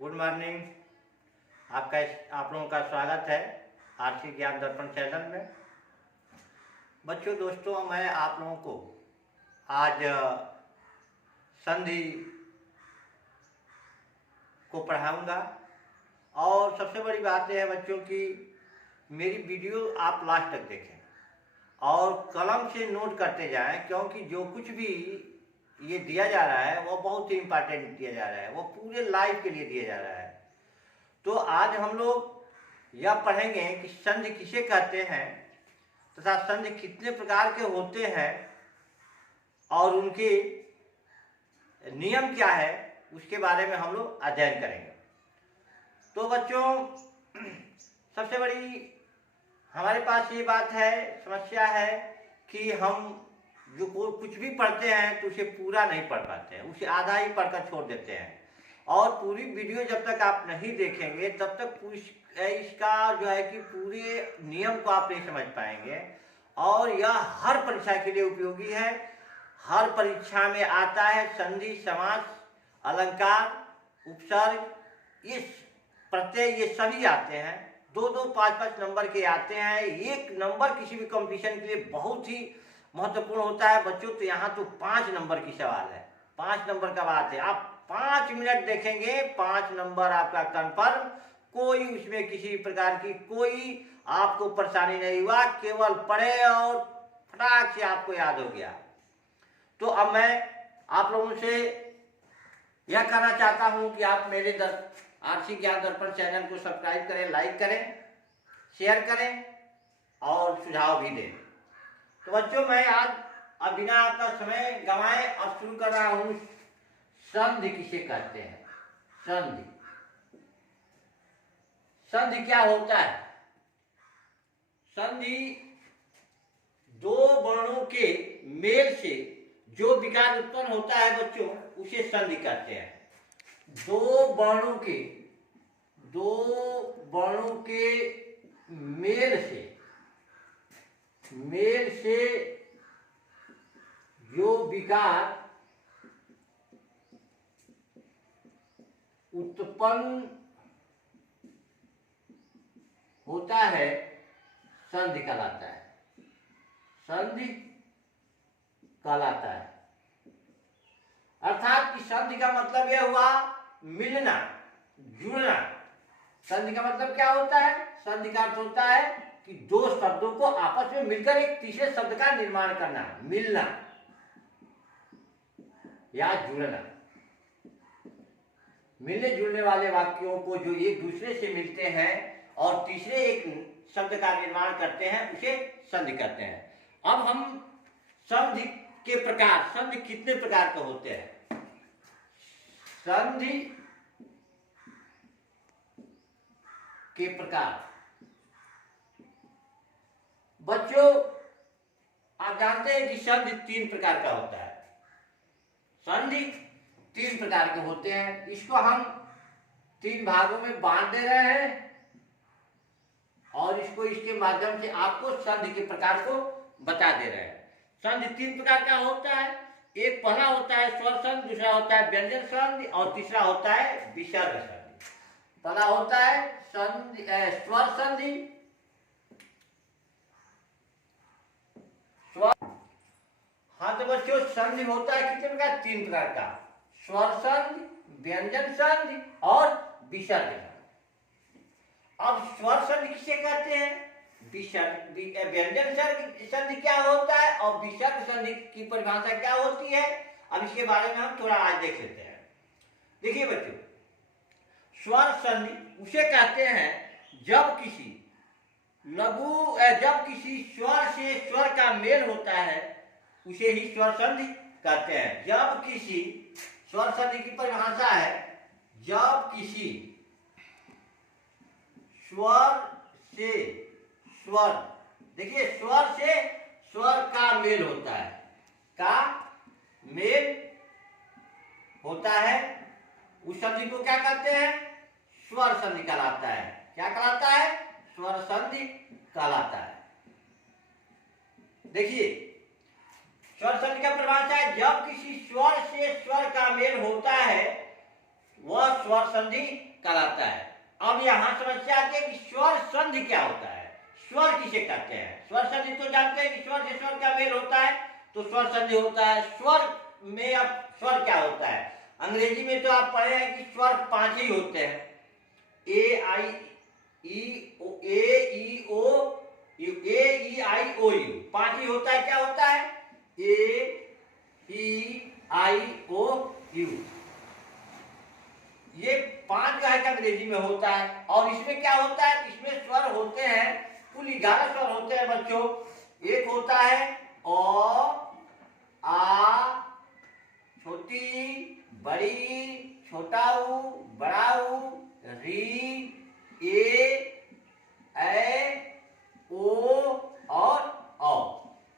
Good morning. आप लोगों का स्वागत है आरसी ज्ञान दर्पण चैनल में। बच्चों दोस्तों, मैं आप लोगों को आज संधि को पढ़ाऊंगा। और सबसे बड़ी बात यह है बच्चों की मेरी वीडियो आप लास्ट तक देखें और कलम से नोट करते जाएं, क्योंकि जो कुछ भी ये दिया जा रहा है वो बहुत ही इम्पोर्टेंट दिया जा रहा है, वो पूरे लाइफ के लिए दिया जा रहा है। तो आज हम लोग यह पढ़ेंगे कि संधि किसे कहते हैं तथा संधि कितने प्रकार के होते हैं और उनके नियम क्या है, उसके बारे में हम लोग अध्ययन करेंगे। तो बच्चों, सबसे बड़ी हमारे पास ये बात है, समस्या है कि हम जो कुछ भी पढ़ते हैं तो उसे पूरा नहीं पढ़ पाते हैं, उसे आधा ही पढ़कर छोड़ देते हैं। और पूरी वीडियो जब तक आप नहीं देखेंगे तब तक इसका जो है कि पूरे नियम को आप नहीं समझ पाएंगे। और यह हर परीक्षा के लिए उपयोगी है। हर परीक्षा में आता है संधि, समास, अलंकार, उपसर्ग, इस प्रत्यय, ये सभी आते हैं। 2-2, 5-5 नंबर के आते हैं। एक नंबर किसी भी कंपटीशन के लिए बहुत ही महत्वपूर्ण होता है बच्चों। तो यहाँ तो 5 नंबर की सवाल है, 5 नंबर का बात है। आप 5 मिनट देखेंगे, 5 नंबर आपका कन्फर्म। कोई उसमें किसी प्रकार की कोई आपको परेशानी नहीं हुआ, केवल पढ़े और फटाक से आपको याद हो गया। तो अब मैं आप लोगों से यह कहना चाहता हूं कि आप मेरे आरसी ज्ञान दर्पण चैनल को सब्सक्राइब करें, लाइक करें, शेयर करें और सुझाव भी दें। तो बच्चों, मैं आज अब बिना आपका समय गंवाए अब शुरू कर रहा हूं। संधि किसे कहते हैं? संधि संधि क्या होता है? संधि दो वर्णों के मेल से जो विकार उत्पन्न होता है बच्चों, उसे संधि कहते हैं। दो वर्णों के मेल से जो विकार उत्पन्न होता है संधि कहलाता है। संधि कहलाता है। अर्थात कि संधि का मतलब यह हुआ मिलना, जुड़ना। संधि का मतलब क्या होता है? संधि का अर्थ होता है कि दो शब्दों को आपस में मिलकर एक तीसरे शब्द का निर्माण करना, मिलना या जुड़ना। मिलने जुड़ने वाले वाक्यों को जो एक दूसरे से मिलते हैं और तीसरे एक शब्द का निर्माण करते हैं, उसे संधि कहते हैं। अब हम संधि के प्रकार, संधि कितने प्रकार के होते हैं? संधि के प्रकार बच्चों, आप जानते हैं कि संधि 3 प्रकार का होता है। संधि 3 प्रकार के होते हैं। इसको हम 3 भागों में बांट दे रहे हैं और इसको इसके माध्यम से आपको संधि के प्रकार को बता दे रहे हैं। संधि 3 प्रकार का होता है। एक पहला होता है स्वर संधि, दूसरा होता है व्यंजन संधि और तीसरा होता है विसर्ग संधि। पहला होता है स्वर संधि। हाँ तो बच्चों, संधि होता है कितने प्रकार? 3 प्रकार का। स्वर संधि, व्यंजन संधि और विसर्ग संधि। अब स्वर संधि किसे कहते हैं? व्यंजन संधि क्या होता है और विसर्ग संधि की परिभाषा क्या होती है, अब इसके बारे में हम थोड़ा आज देख लेते हैं। देखिए बच्चों, स्वर संधि उसे कहते हैं जब किसी स्वर से स्वर का मेल होता है, उसे ही स्वर संधि कहते हैं। जब किसी स्वर संधि की परिभाषा है, जब किसी स्वर से स्वर, देखिए स्वर से स्वर का मेल होता है, उस संधि को क्या कहते हैं? स्वर संधि कहलाता है। क्या कहलाता है? स्वर संधि कहलाता है। देखिए, स्वर संधि का परिभाषा है जब किसी स्वर से स्वर का मेल होता है, वह स्वर संधि कहलाता है। अब यहाँ समस्या आती है कि स्वर संधि क्या होता है, स्वर किसे कहते हैं। स्वर संधि तो जानते हैं कि स्वर से स्वर का मेल होता है तो स्वर संधि होता है। स्वर में अब स्वर क्या होता है, अंग्रेजी में तो आप पढ़े हैं कि स्वर 5 ही होते हैं, ए आई ओ यू 5 ही होता है। क्या होता है, ए ई आई ओ यू, ये 5 जो है अंग्रेजी में होता है। और इसमें क्या होता है, इसमें स्वर होते हैं कुल 11 स्वर होते हैं बच्चों। एक होता है अ, आ, छोटी, बड़ी, छोटा ऊ, बड़ा ऊ, री, ओ और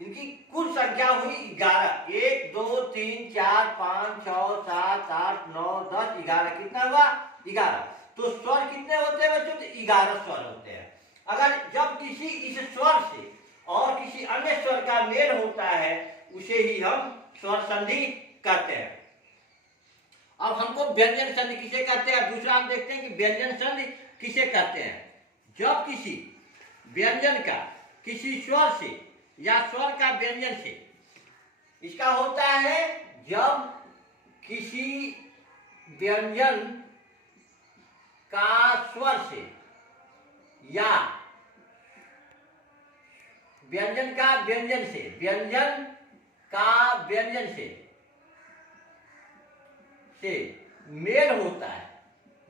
इनकी कुल संख्या हुई 11। 1 2 3 4 5 6 7 8 9 10 11। कितना हुआ, 11। तो स्वर कितने होते हैं बच्चों, तो 11 स्वर होते हैं। अगर जब किसी इस स्वर से और किसी अन्य स्वर का मेल होता है उसे ही हम स्वर संधि कहते हैं। अब हमको व्यंजन संधि किसे कहते हैं, दूसरा हम देखते हैं कि व्यंजन संधि किसे कहते हैं। जब किसी व्यंजन का किसी स्वर से या स्वर का व्यंजन से, इसका होता है जब किसी व्यंजन का स्वर से या व्यंजन का व्यंजन से, व्यंजन का व्यंजन से मेल होता है,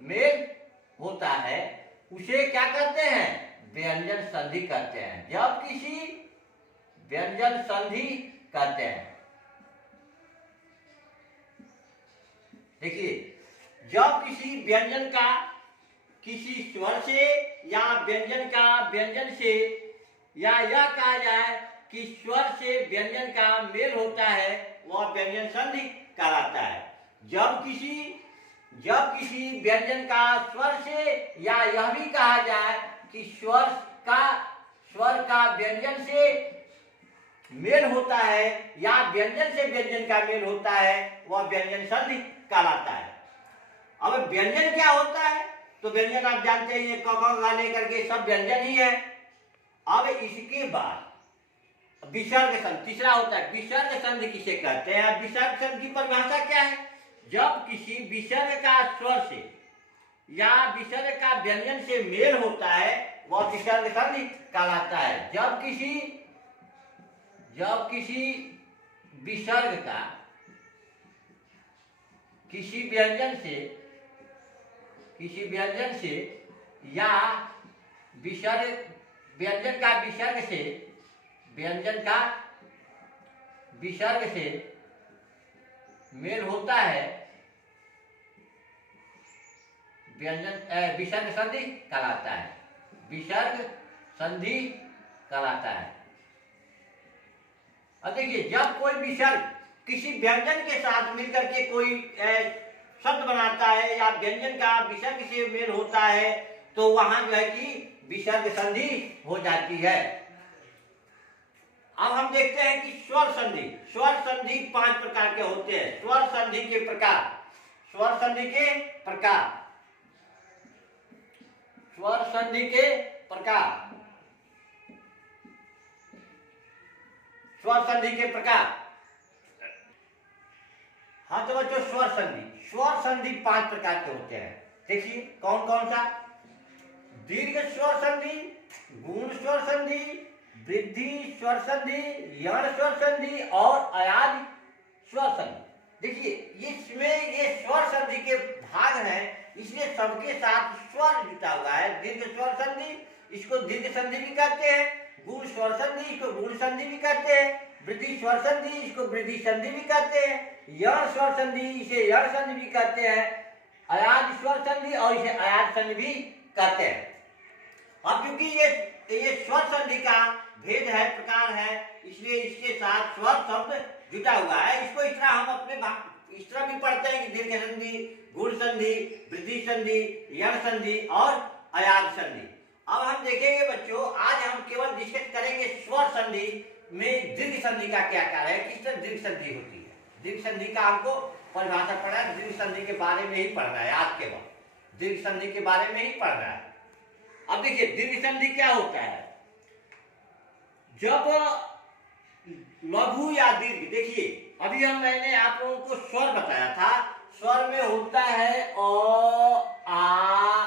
मेल होता है, उसे क्या कहते हैं, व्यंजन संधि कहते हैं। जब किसी व्यंजन संधि कहते हैं। देखिए, जब किसी व्यंजन का किसी स्वर से या व्यंजन का व्यंजन से, या यह कहा जाए कि स्वर से व्यंजन का मेल होता है, वह व्यंजन संधि कहलाता है। जब किसी व्यंजन का स्वर से, या यह भी कहा जाए कि स्वर का व्यंजन से मेल होता है या व्यंजन से व्यंजन का मेल होता है, वह व्यंजन संधि कहलाता है। अब व्यंजन क्या होता है, तो व्यंजन आप जानते हैं, ये क ख ग लेकर के सब व्यंजन ही है। अब इसके बाद विसर्ग संधि तीसरा होता है। विसर्ग संधि किसे कहते हैं, विसर्ग संधि की परिभाषा क्या है, जब किसी विसर्ग का स्वर से या विसर्ग का व्यंजन से मेल होता है, वह विसर्ग संधि कहलाता है। जब किसी विसर्ग का किसी व्यंजन से या व्यंजन का विसर्ग से मेल होता है, विसर्ग संधि कहलाता है। विसर्ग संधि कहलाता है। अब देखिए, जब कोई विसर्ग किसी व्यंजन के साथ मिलकर के कोई शब्द बनाता है या व्यंजन का विसर्ग से मेल होता है, तो वहां जो है कि विसर्ग संधि हो जाती है। अब हम देखते हैं कि स्वर संधि 5 प्रकार के होते हैं। स्वर संधि के प्रकार, स्वर संधि के प्रकार, स्वर संधि के प्रकार, स्वर संधि के प्रकार। हाँ तो बच्चों, स्वर संधि 5 प्रकार के होते हैं। देखिए कौन कौन सा, दीर्घ स्वर संधि, गुण स्वर संधि, वृद्धि स्वर संधि, यण स्वर संधि और अयाज स्वर संधि। देखिए, इसमें ये स्वर संधि के भाग हैं, इसलिए सबके साथ स्वर जुटा हुआ है। दीर्घ स्वर संधि, इसको दीर्घ संधि भी कहते हैं। गुण स्वर संधि, इसको गुण संधि भी कहते हैं। वृद्धि स्वर संधि, इसको वृद्धि संधि भी कहते हैं। यण स्वर संधि, इसे यण संधि भी कहते हैं। अयाज स्वर संधि और इसे अयाज संधि भी कहते हैं। अब क्योंकि ये स्वर संधि का भेद है, प्रकार है, इसलिए इसके साथ स्वर शब्द जुटा हुआ है। इसको इस तरह हम अपने इस तरह भी पढ़ते हैं कि दीर्घ संधि, गुण संधि, वृद्धि संधि, यण संधि और अयाज संधि। अब हम देखेंगे बच्चों, आज हम केवल डिस्कस करेंगे स्वर संधि में दीर्घ संधि का क्या कार्य है, किस तरह दीर्घ संधि होती है। दीर्घ संधि का हमको परिभाषा पढ़ा है, दीर्घ संधि के बारे में ही पढ़ना है आज केवल। दीर्घ संधि के बारे में ही पढ़ रहा है। अब देखिए दीर्घ संधि क्या होता है। जब लघु या दीर्घ, देखिए अभी मैंने आप लोगों को स्वर बताया था। स्वर में होता है अ, आ,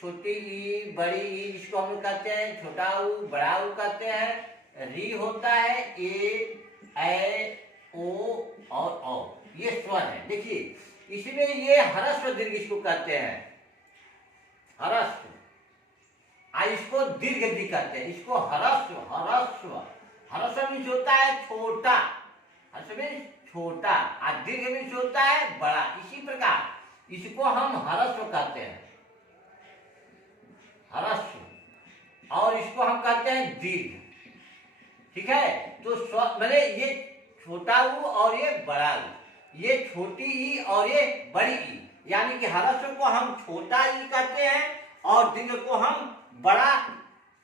छोटी ई, बड़ी ई, जिसको हम लोग कहते हैं छोटा ऊ, बड़ा ऊ कहते हैं। री होता है ए, ओ और औ, ये स्वर है। देखिए इसमें ये ह्रस्व दीर्घ इसको कहते हैं, ह्रस्व। इसको दीर्घ भी कहते हैं, इसको ह्रस्व। ह्रस्व ह्रस्व मीन्स होता है छोटा, ह्रस्व मीन्स छोटा, और दीर्घ मीन्स होता है बड़ा। इसी प्रकार इसको हम ह्रस्व कहते हैं, ह्रस्व, और इसको हम कहते हैं दीर्घ। ठीक है, तो मैंने ये छोटा ऊ और ये बड़ा ऊ, ये छोटी ई और ये बड़ी ई, यानी कि ह्रस्व को हम छोटा ई कहते हैं और दीर्घ को हम बड़ा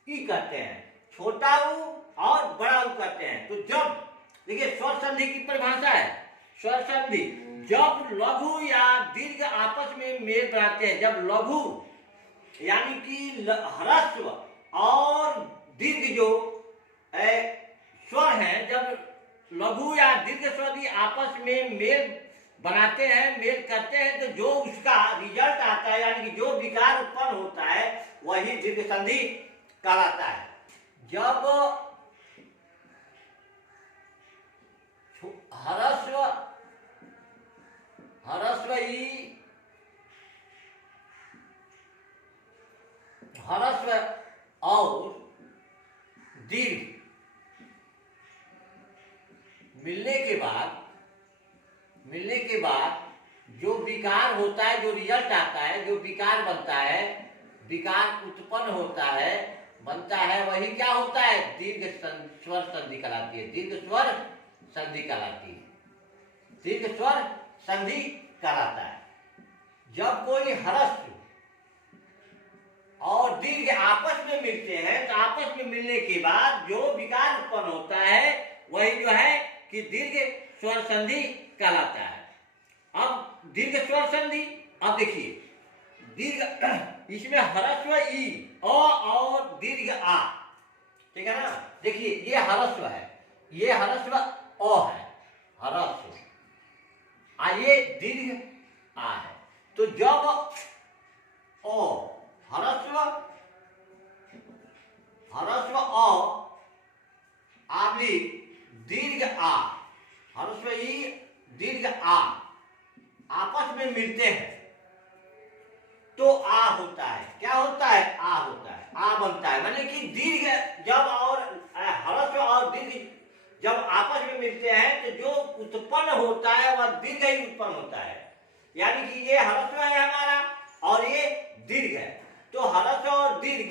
ई कहते हैं। छोटा ऊ और बड़ा ऊ कहते हैं। तो जब देखिए स्वर संधि की परिभाषा है, स्वर संधि जब लघु या दीर्घ आपस में मेल बनाते हैं, जब लघु यानी कि ह्रस्व और दीर्घ जो स्वर हैं, जब लघु या दीर्घ स्वर आपस में मेल बनाते हैं, मेल करते हैं, तो जो उसका रिजल्ट आता है, यानी कि जो विकार उत्पन्न होता है, वही दीर्घ संधि कहलाता है। जब ह्रस्व ई, ह्रस्व और दीर्घ मिलने के बाद जो विकार होता है, जो रिजल्ट आता है, जो विकार बनता है, विकार उत्पन्न होता है, बनता है, वही क्या होता है, दीर्घ स्वर संधि कहलाती है। दीर्घ स्वर संधि कहलाती है, दीर्घ स्वर संधि कहलाता है। जब कोई ह्रस्व और दीर्घ आपस में मिलते हैं, तो आपस में मिलने के बाद जो विकार उत्पन्न होता है, वही जो है कि दीर्घ स्वर संधि कहलाता है। अब दीर्घ स्वर संधि, अब देखिए दीर्घ, इसमें ह्रस्व ई, अ और दीर्घ आ, ठीक है ना। देखिए ये ह्रस्व है, ये ह्रस्व अ है, ह्रस्व, ये दीर्घ आ है। तो जब अ ह्रस्व अ आवली दीर्घ आ, ह्रस्व ई दीर्घ आ आपस में मिलते हैं, तो आ होता है। क्या होता है, आ होता है, आ बनता है। माने कि दीर्घ जब और ह्रस्व और दीर्घ जब आपस में मिलते हैं, तो जो उत्पन्न होता है वह दीर्घ ही उत्पन्न होता है। यानी कि ये ह्रस्व है हमारा और ये दीर्घ है। तो ह्रस्व और दीर्घ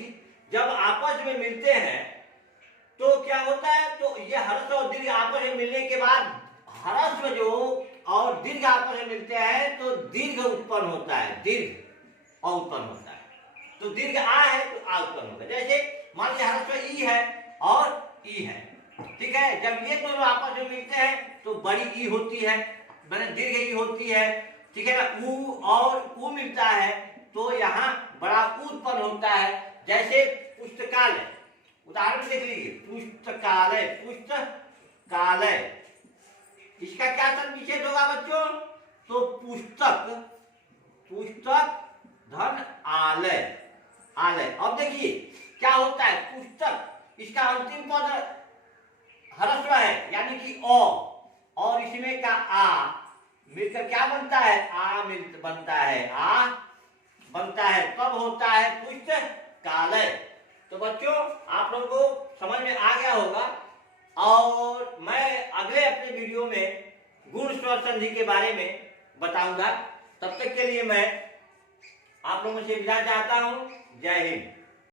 जब आपस में मिलते हैं तो क्या होता है, तो ये ह्रस्व और दीर्घ आपस में मिलने के बाद ह्रस्व जो और दीर्घ आपस में मिलते हैं, तो दीर्घ उत्पन्न होता है, दीर्घ और उत्पन्न होता है। तो दीर्घ आ है तो आ उत्पन्न होगा। जैसे मान लीजिए ह्रस्व ई है और ई है, ठीक है। जब ये दोनों आपस में मिलते हैं तो बड़ी ई होती है, मैंने दीर्घ ई होती है, ठीक है ना। ऊ और ऊ मिलता है तो यहाँ बड़ा ऊ उत्पन्न होता है। जैसे पुस्तकालय, उदाहरण देख लीजिए, पुस्तकालय, पुस्तकालय, इसका क्या संविच्छेद होगा बच्चों, तो पुस्तक, पुस्तक धन आलय, आलय। अब देखिए क्या होता है, पुस्तक, इसका अंतिम पद ह्रस्व है, यानी कि अ, और इसमें का आ मिलकर क्या बनता है, आ बनता है, आ बनता है, तब होता है पुस्तकालय। तो बच्चों आप लोगों को समझ में आ गया होगा। और मैं अगले अपने वीडियो में गुण स्वर संधि के बारे में बताऊंगा। तब तक के लिए मैं आप लोगों से विदा चाहता हूं। जय हिंद।